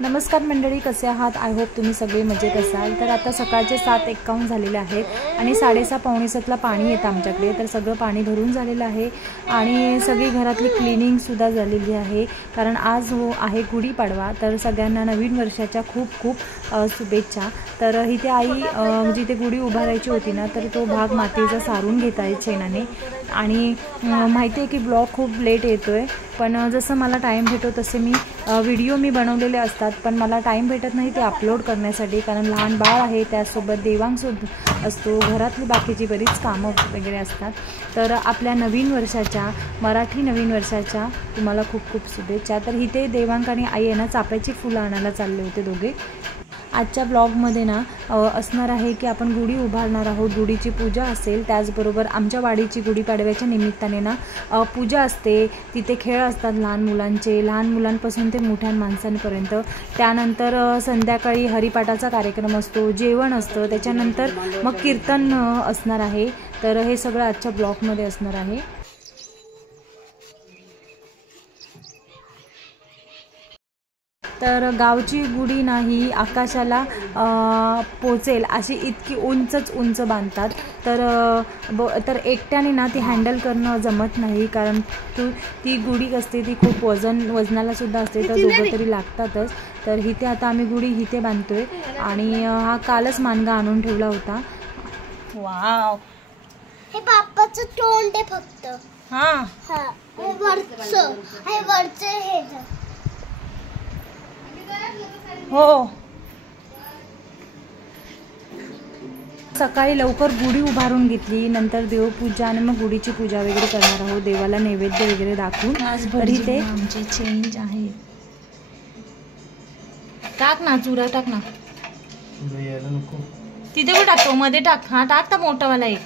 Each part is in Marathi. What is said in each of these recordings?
नमस्कार मंडळी, कसे आहात? आय होप तुम्ही सगळे मजेत असाल। तर आता सकाळचे 7:51 झालेले आहेत आणि 6:30 पावणे 7ला पाणी येतं आमच्याकडे। तर सगळं पाणी भरून झालेलं आहे आणि सगळी घरातली क्लिनिंगसुद्धा झालेली आहे, कारण आज आहे गुढीपाडवा। तर सगळ्यांना नवीन वर्षाच्या खूप खूप शुभेच्छा। तर इथे आई जिथे गुढी उभारायची होती ना, तर तो भाग मातीचा सारून घेत आहे शेणाने। आणि माहिती आहे की ब्लॉग खूप लेट येतोय, पण जसं मला टाईम भेटतो तसे मी व्हिडिओ बनवलेले असतात, पण मला टाईम भेटत नाही ते अपलोड करण्यासाठी, कारण लहान बाळ आहे, त्यासोबत देवांगसुद्धा असतो, घरातली बाकीची बरीच कामं वगैरे असतात। तर आपल्या नवीन वर्षाच्या, मराठी नवीन वर्षाच्या तुम्हाला खूप खूप शुभेच्छा। तर इथे देवांग आणि आई यांना चाफ्याची फुलं आणायला चालले होते दोघे। आजच्या ब्लॉगमध्ये ना असणार आहे की आपण गुढी उभारणार आहोत, गुढीची पूजा असेल, त्याचबरोबर आमच्या वाडीची गुढीपाडव्याच्या निमित्ताने ना पूजा असते, तिथे खेळ असतात लहान मुलांचे, लहान मुलांपासून ते मोठ्या माणसांपर्यंत। त्यानंतर संध्याकाळी हरिपाठाचा कार्यक्रम असतो, जेवण असतं, त्याच्यानंतर मग कीर्तन असणार आहे। तर हे सगळं आजच्या ब्लॉगमध्ये असणार आहे। तर गावची गुढी नाही आकाशाला पोचेल अशी इतकी उंच बांधतात। तर एकट्याने ना ती हँडल करणं जमत नाही, कारण ती गुढी असते ती खूप वजनाला सुद्धा असते, तर दोघं तरी लागतातच। तर इथे आता आम्ही गुढी इथे बांधतोय आणि हा कालच मानगा आणून ठेवला होता। वाव, हे बाप्पाचं तोंड आहे फक्त। हां हां, हे वरचं हे हो। सकाळी लवकर गुढी उभारून घेतली, नंतर देवपूजा आणि मग गुढीची पूजा वगैरे करणार आहोत, देवाला नैवेद्य वगैरे दाखवून। तरी ते आमचे चेंज आहे। टाक ना चुरा, टाक ना तिथे पण टाकतो, मध्ये टाक। हा टाक तर मोठावाला एक।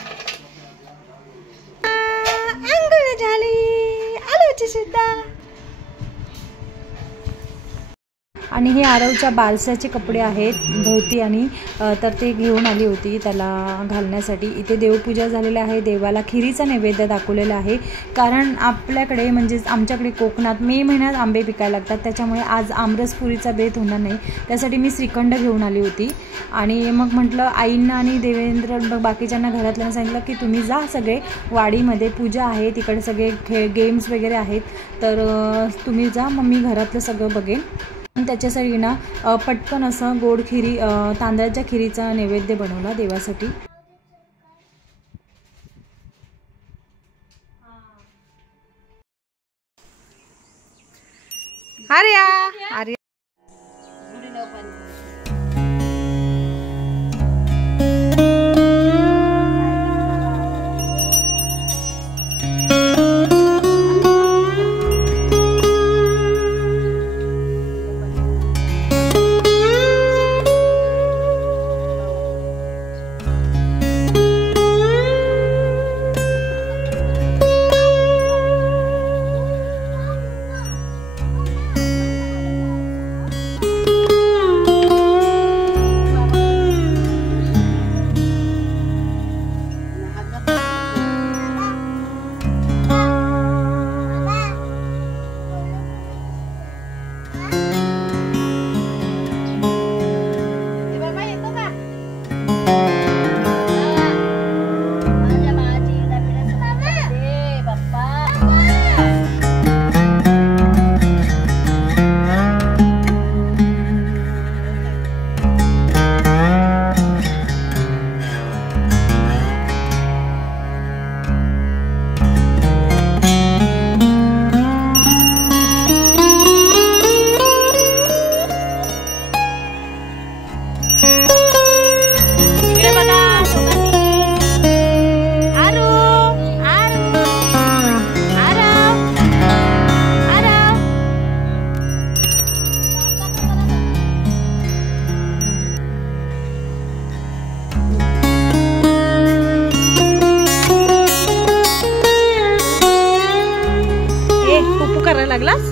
अंघोळ झाली, आलोची सुद्धा। आणि हे आरवच्या बालसाचे कपडे आहेत धोती, आणि तर ते घेऊन आली होती त्याला घालण्यासाठी। इथे देवपूजा झालेली आहे, देवाला खिरीचा नैवेद्य दाखवलेला आहे, कारण आपल्याकडे म्हणजेच आमच्याकडे कोकणात मे महिन्यात आंबे पिकायला लागतात, त्याच्यामुळे आज आमरसपुरीचा बेत होणार नाही, त्यासाठी मी श्रीखंड घेऊन आली होती। आणि मग म्हटलं आईंना आणि देवेंद्र बाकीच्यांना घरातल्यांना सांगितलं की तुम्ही जा सगळे वाडीमध्ये, पूजा आहे तिकडे, सगळे गेम्स वगैरे आहेत, तर तुम्ही जा, मग मी घरातलं सगळं बघेन। त्याच्यासाठी ना पटकन असं गोड खिरी, तांदळाच्या खिरीचा नैवेद्य बनवला देवासाठी। अरे करायला लागलास?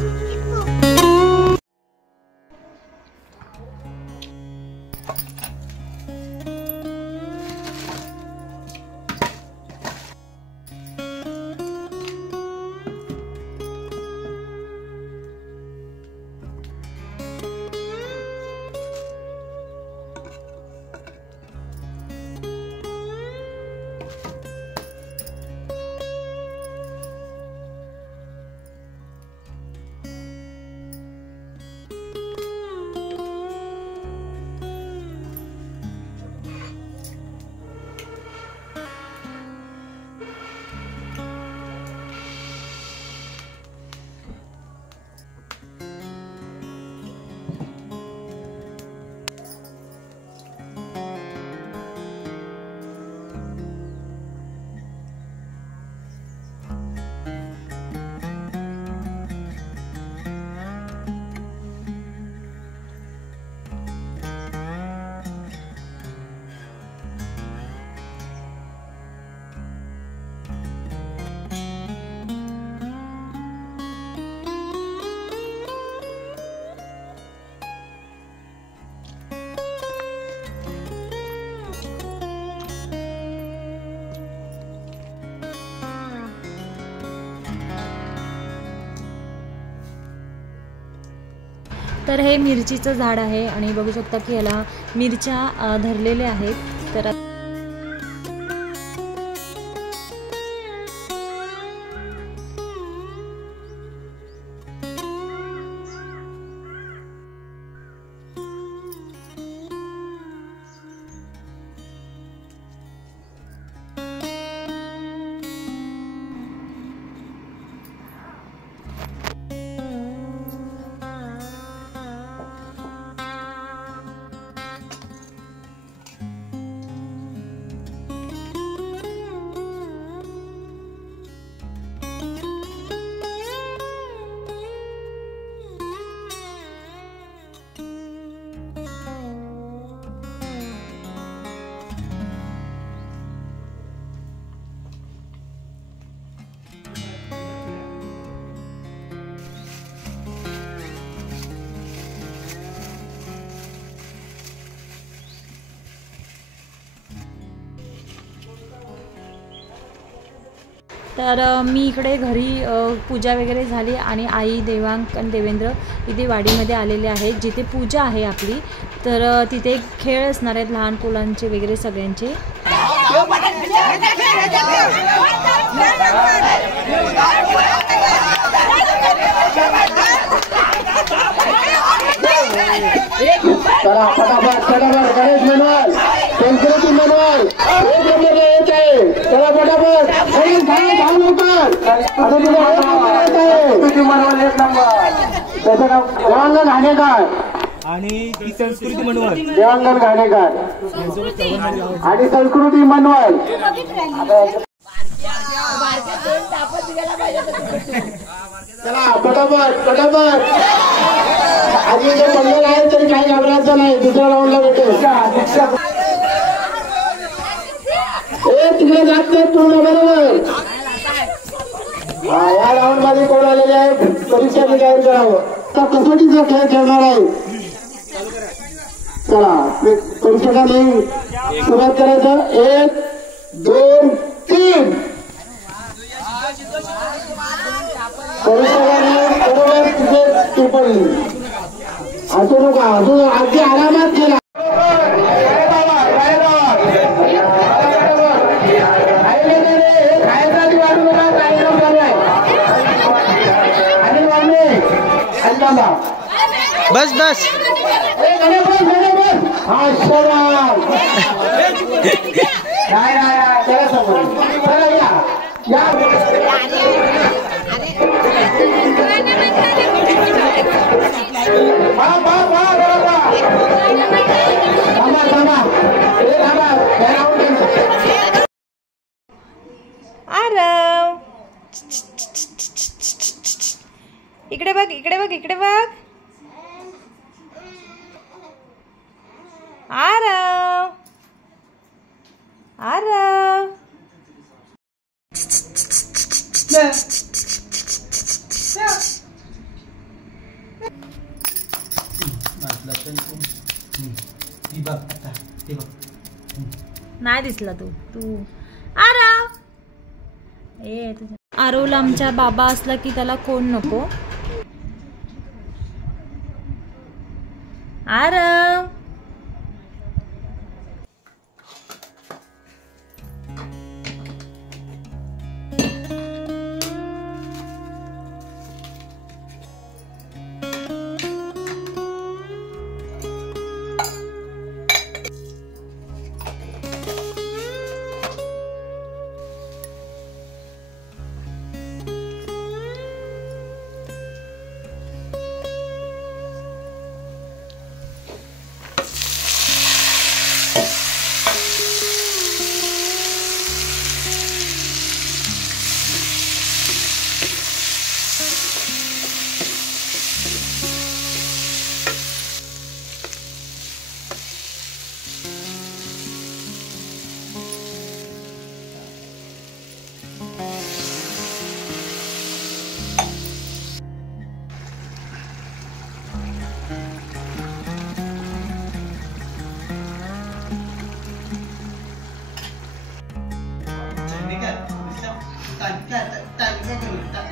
तर हे मिरचीचं झाड आहे आणि बघू शकता की याला मिरच्या धरलेल्या आहेत. तर मी इकडे घरी पूजा वगैरे झाली आणि आई, देवांक आणि देवेंद्र इथे वाडीमध्ये आलेले आहेत जिथे पूजा आहे आपली. तर तिथे खेळ असणार आहेत लहान मुलांचे वगैरे सगळ्यांचे. चला फटाफट फटाफट गणेश मनवाल, संस्कृती मनवाल एक नंबर येत आहे. चला फटाफट संस्कृती मनवाल एक नंबर. त्याचं नाव देवांगण घाणेकर आणि ती संस्कृती मनवाल. देवांगण घाणेकर आणि संस्कृती मनवाल. चला फटाफट फटाफट. आधी जे पडलेलं आहे तरी काही घाबरायचं नाही, दुसऱ्या राऊंडला भेटेल. तिकडे जात नाही पूर्ण बरोबर. या राऊंड मध्ये कोण आलेले आहे परीक्षेने जाहीर करावं. तर कसोटीचा खेळ खेळणार आहे. चला परीक्षकांनी सुरुवात करायचं. 1 2 3. परीक्षकांनी बरोबर तिथे टिपणी असू नका, अजून अगदी आरामात केला. बस बस इकडे बघ इकडे बघ इकडे बघ. आरव आरव नाही दिसला तू तू आरव. ए आरवला आमच्या बाबा असला की त्याला कोण नको. आरव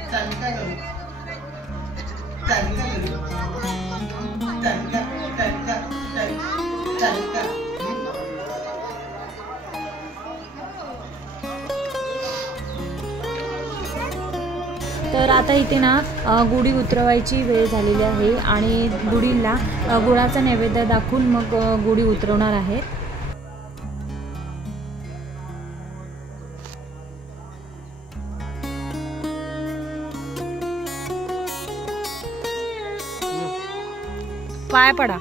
Tadi kan तर आता इथे ना गुढी उतरवायची वेळ झालेली आहे आणि गुढीला गुळाचा नैवेद्य दाखवून मग गुढी उतरवणार आहेत. पाय पडा.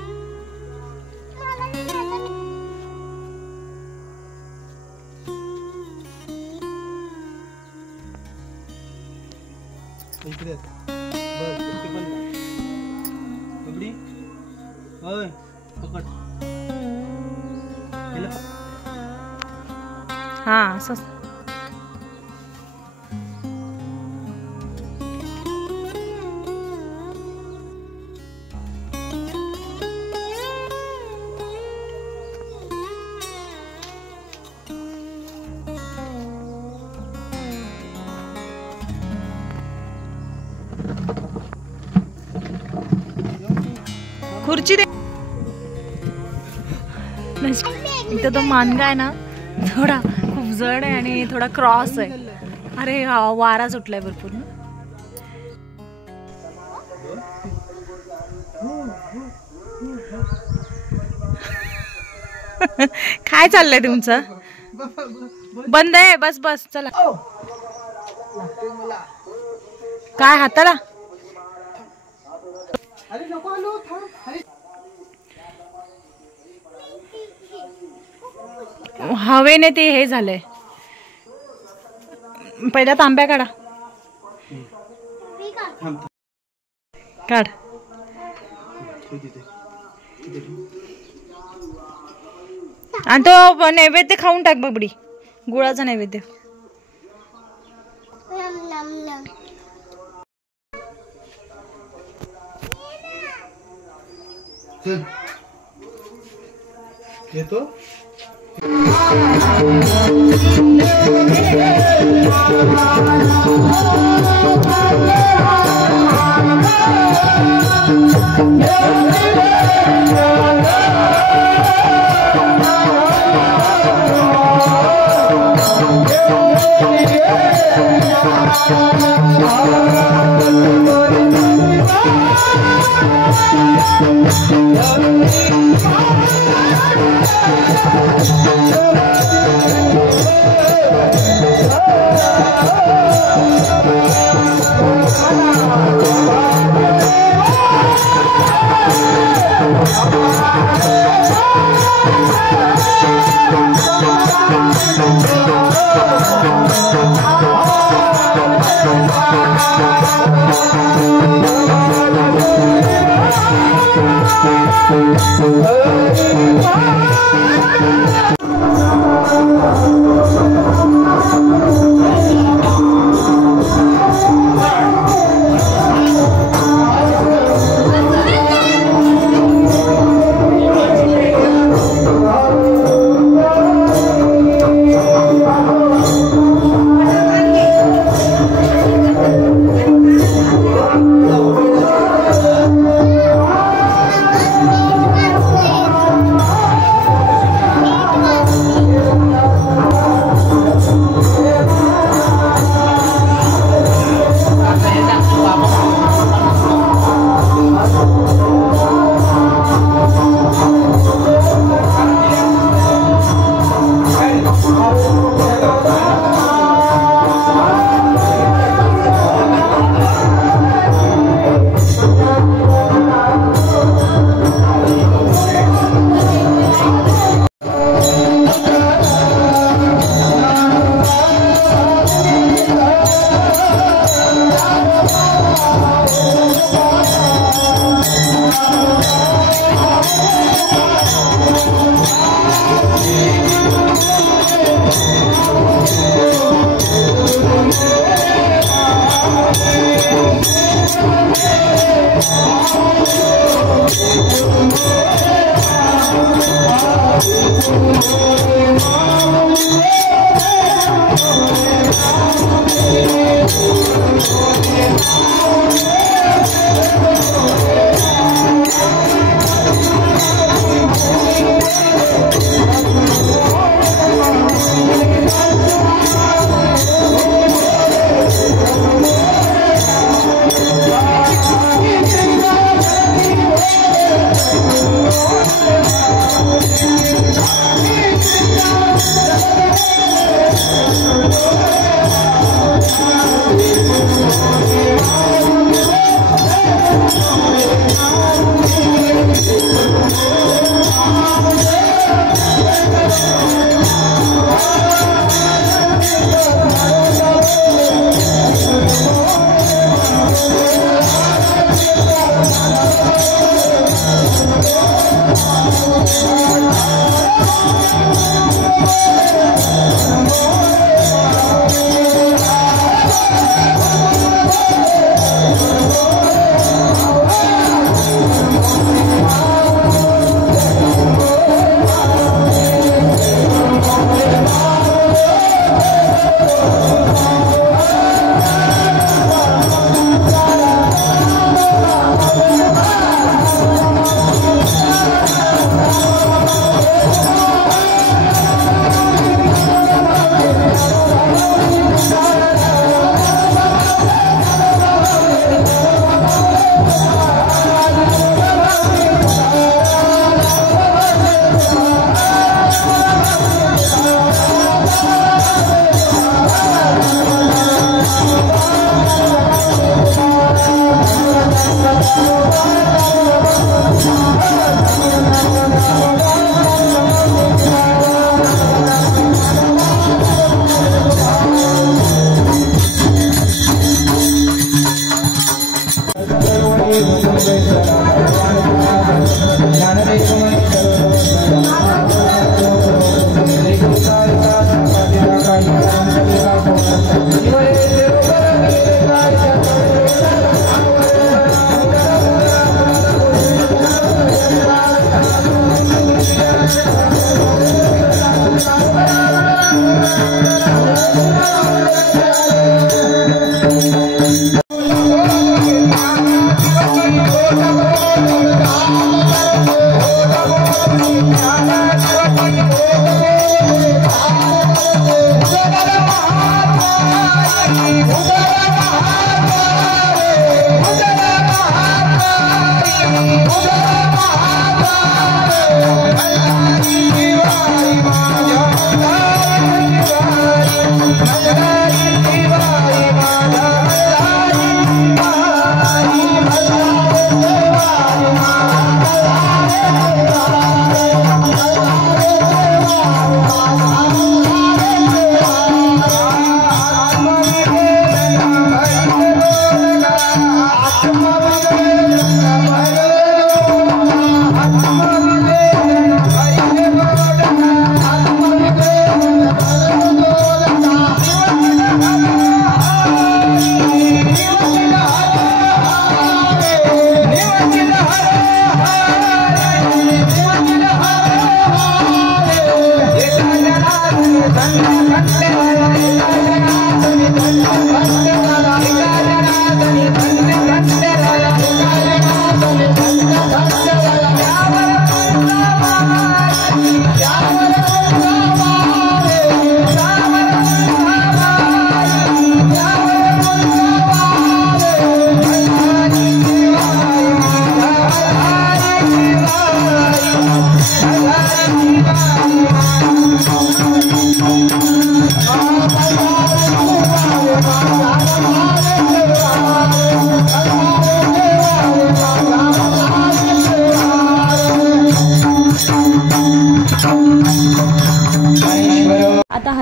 हा असं खुर्ची दे. इथं तो मानगा आहे ना थोडा खूप जड आहे आणि थोडा क्रॉस आहे. अरे वारा सुटलाय भरपूर ना. काय चाललंय तुमचं? बंद आहे. बस बस चला. काय हाताला हवेने ते हे झालंय. पहिला तांब्या काढा. काढ. आणि तो नैवेद्य खाऊन टाक बबडी. गुळाचा नैवेद्य. येतो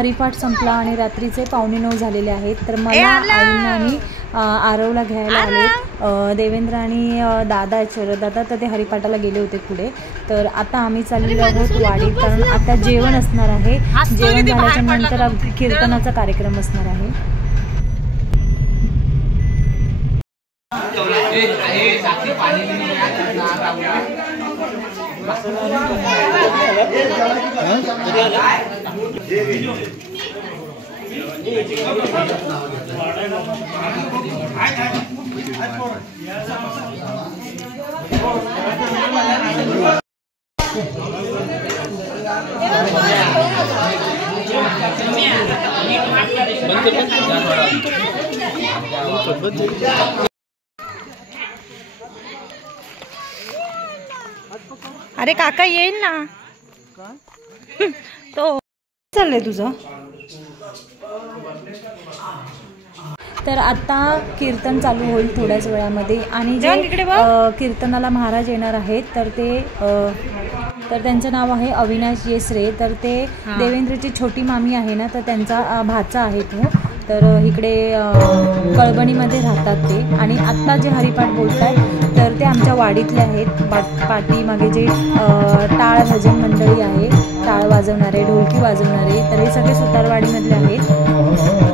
हरिपाठ संपला आणि रात्रीचे 8:45 झालेले आहेत. तर मला आईंना आणि आरवला घ्यायला आले. देवेंद्र आणि दादा शरदादा तर ते हरिपाठाला गेले होते पुढे. तर आता आम्ही चाललेलो आहोत वाडीत, कारण आता जेवण असणार आहे. जेवण झाल्याच्या नंतर कीर्तनाचा कार्यक्रम असणार आहे. अरे काका येईल ना. तो चाललंय तुझं. तर आता कीर्तन चालू होईल थोड्याच वेळामध्ये आणि जे कीर्तनाला महाराज येणार आहेत तर त्यांचं नाव आहे अविनाश येसरे. तर ते देवेंद्रची छोटी मामी आहे ना, तर त्यांचा भाचा आहे तो. तर इकडे कळबणीमध्ये राहतात ते. आणि आत्ता जे हरिपाठ बोलत आहेत तर ते आमच्या वाडीतले आहेत. पाठीमागे जे टाळ भजन मंडळी आहे, टाळ वाजवणारे, ढोलकी वाजवणारे, तर हे सगळे सुतारवाडीमधले आहेत.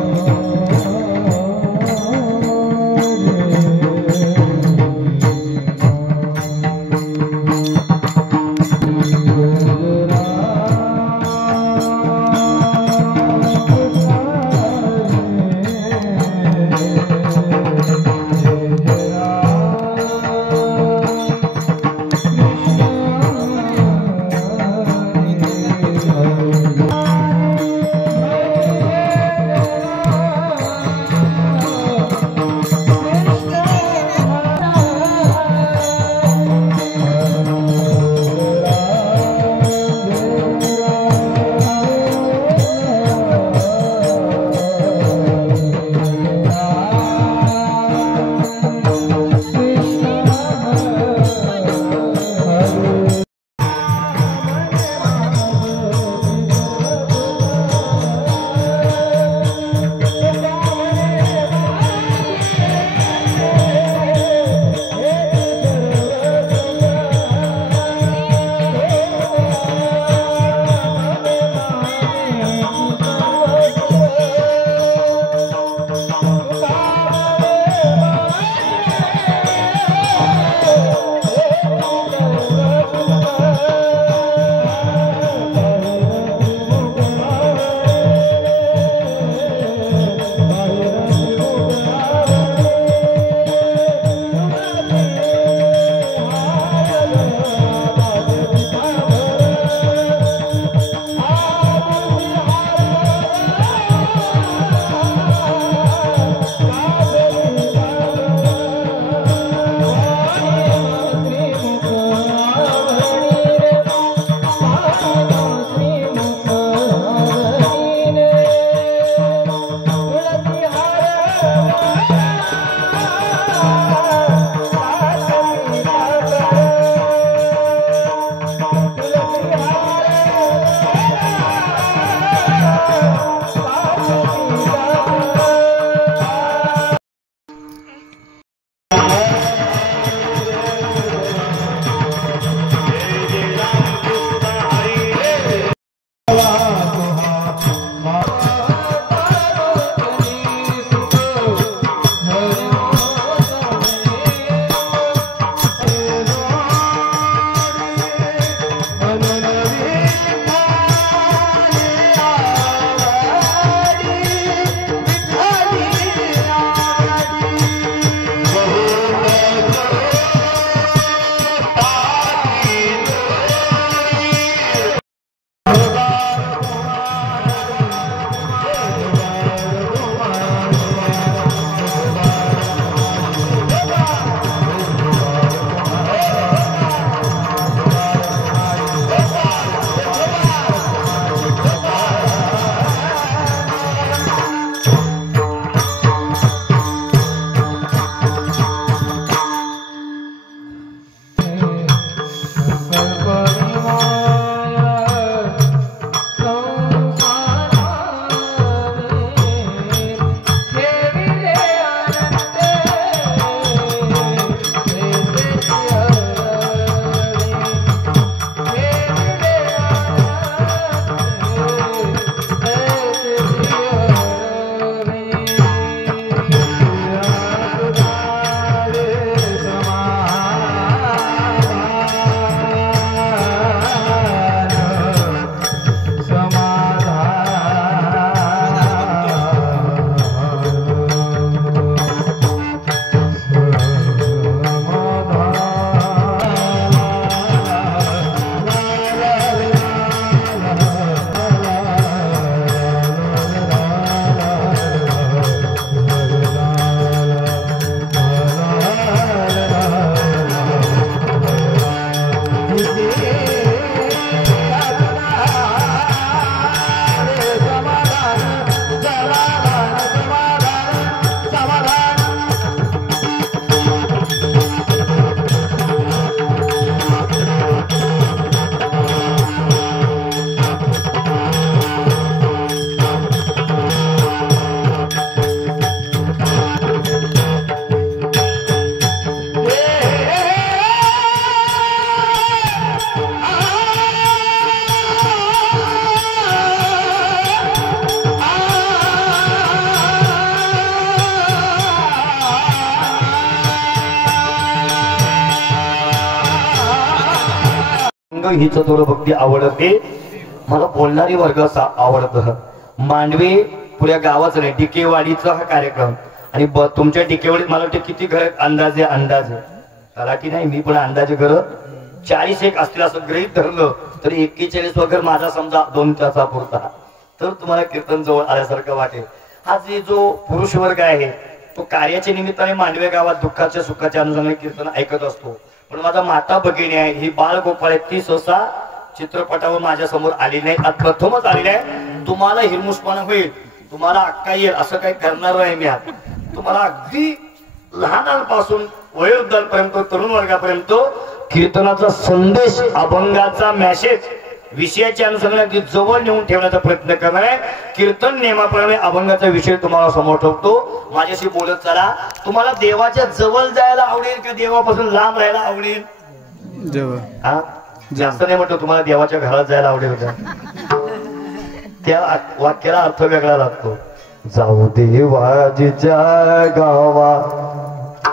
अभंग ही चतुर भक्ती आवडते. मला बोलणारी वर्ग आवडतं. मांडवे पुऱ्या गावाचं नाही, डिकेवाडीचा हा कार्यक्रम. आणि तुमच्या डिकेवाडीत मला वाटतं किती घर अंदाजे तलाठी नाही, मी पण अंदाजे घर 40 असतील असं गृहीत धरलं तर 41 वगैरे माझा समजा 2 तासापुरता. तर तुम्हाला कीर्तन जवळ आल्यासारखं वाटेल. हा जो पुरुष वर्ग आहे तो कार्याच्या निमित्ताने मांडवे गावात दुःखाच्या सुखाच्या अनुषंगाने कीर्तन ऐकत असतो. पण माझा माता भगिनी आहे ही बाळगोपाळ आहे, ती सहसा चित्रपटावर माझ्या समोर आली नाही, आज प्रथमच आलेली आहे. तुम्हाला हिरमुसपणा होईल, तुम्हाला अक्का येईल असं काही करणार नाही मी. आज तुम्हाला अगदी लहानांपासून वयोवृद्धांपर्यंत तरुण वर्गापर्यंत कीर्तनाचा संदेश, अभंगाचा मेसेज विषयाच्या अनुषंगाने जवळ नेऊन ठेवण्याचा प्रयत्न करणार आहे. कीर्तन नियमाप्रमाणे अभंगाचा विषय तुम्हाला समोर ठेवतो. माझ्याशी बोलत चला. तुम्हाला देवाच्या जवळ जायला आवडेल का देवापासून लांब राहायला आवडेल? जवळ. हा जास्त नाही म्हटलं, तुम्हाला देवाच्या घरात जायला आवडेल का? त्या वाक्याला अर्थ वेगळा लागतो. जाऊ देवाजीच्या गावा.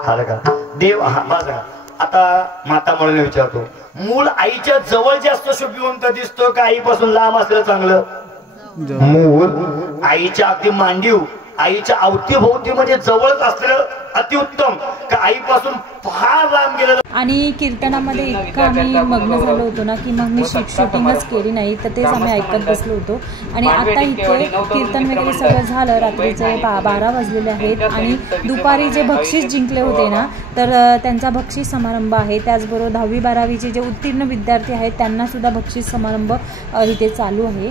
हा का देव? हा माझा. आता माता म्हणून विचारतो, मूल आईच्या जवळ जास्त शुभीवंत दिसतो का आईपासून लांब असलं चांगलं? मूल आईच्या अगदी मांडीव, आईच्या अवतीभोवती म्हणजे जवळच असलेलं अतिउत्तम का आईपासून फार लांब गेलेलं? आणि कीर्तनामध्ये इतकं आम्ही मग्न झालो होतो ना की मग मी शूटिंगच केली नाही, तर तेच आम्ही ऐकत बसलो होतो. आणि आता इथे कीर्तन वगैरे सगळं झालं. रात्रीचे 12 वाजलेले आहेत. आणि दुपारी जे बक्षीस जिंकले होते ना तर त्यांचा बक्षीस समारंभ आहे. त्याचबरोबर 10वी 12वीचे जे उत्तीर्ण विद्यार्थी आहेत त्यांना सुद्धा बक्षीस समारंभ इथे चालू आहे.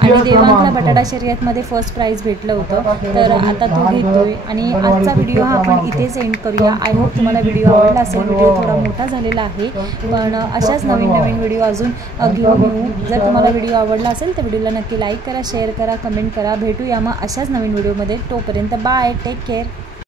आणि देवांगला बटाटा शर्यतमध्ये फर्स्ट प्राइज भेटलं होतं, तर आता तो घेतोय. आणि आजचा व्हिडिओ हा आपण इथेच एंड करूया. आय होप तुम्हाला व्हिडिओ आवडला असेल. व्हिडिओ थोडा मोठा झालेला आहे, पण अशाच नवीन व्हिडिओ अजून घेऊन येऊ. जर तुम्हाला व्हिडिओ आवडला असेल तर व्हिडिओला नक्की लाईक करा, शेअर करा, कमेंट करा. भेटूया मग अशाच नवीन व्हिडिओमध्ये. तोपर्यंत बाय, टेक केअर.